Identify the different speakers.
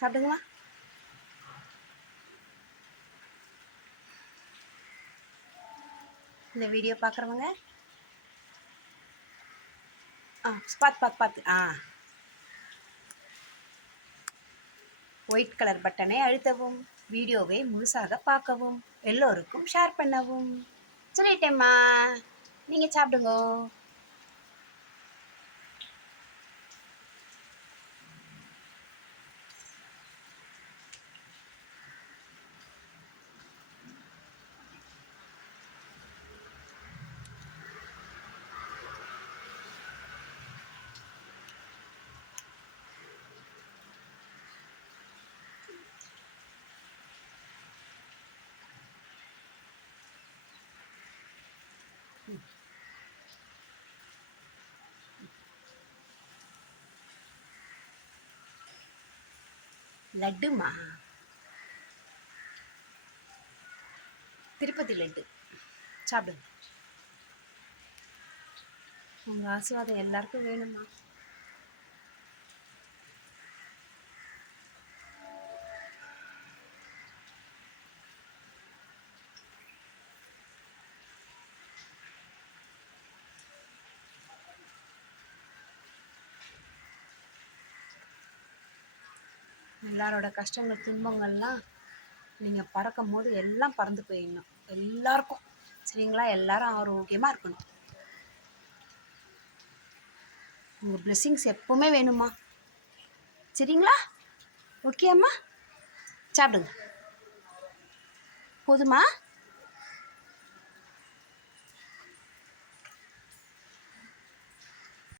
Speaker 1: சாப்பிடுங்களா? இந்த வீடியோ பார்க்குறவங்க? ஆ பார்த்து பார்த்து பார்த்து. ஆ. ஒயிட் கலர் பட்டனை அழுத்தவும் வீடியோவை முழுசாக பார்க்கவும் எல்லோருக்கும் ஷேர் பண்ணவும். சொல்லிட்டேம்மா. நீங்கள் சாப்பிடுங்கோ. லட்டுமா திருப்பதி லட்டு. சாப்பிடுங்க. உங்கள் ஆசீர்வாதம் எல்லாருக்கும் வேணுமா எல்லாரோட கஷ்டங்கள் துன்பங்கள்லாம் நீங்கள் பறக்கும் போது எல்லாம் பறந்து போயிடணும். எல்லாருக்கும். சரிங்களா? எல்லாரும் ஆரோக்கியமாக இருக்கணும். உங்கள் பிளெஸ்ஸிங்ஸ் எப்போவுமே வேணுமா சரிங்களா? ஓகே அம்மா? சாப்பிடுங்க. போதுமா?